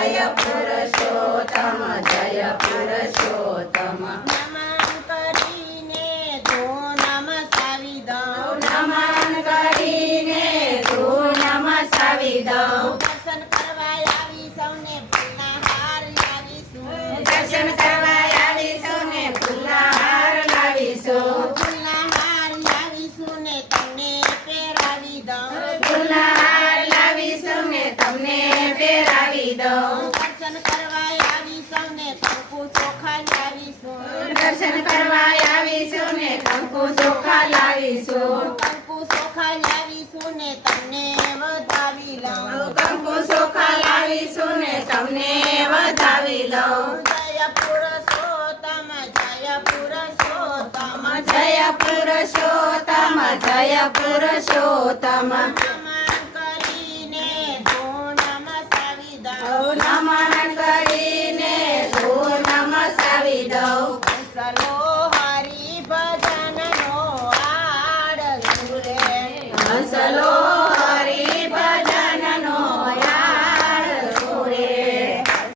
જય પુરુષોત્તમ જય પુરુષોત્તમ નમન કરીને તું નમસાવી દઉં નમન કરીને તું નમસાવી દઉં દર્શન કરવા આવી સૌને ફૂલના હાર લાવીશું દર્શન કરવા આવીશું ને ફૂલના હાર લાવીશું ફૂલના હાર લાવીશું ને તમને પહેરાવી દઉં ફૂલના હાર લાવીશું ને તમને પહેરાવી દઉં દર્શન કરવા આવી સૌને કંકુ ચોખા લાવીશું દર્શન કરવા આવીશું ને કંકુ ચોખા લાવીશું કંકુ ચોખા લાવીશું ને તમને વધાવી લઉં કંકુ ચોખા લાવીશું ને તમને વધાવી લઉં જય પુરુષોત્તમ જય પુરુષોત્તમ જય પુરુષોત્તમ જય પુરુષોત્તમ નમન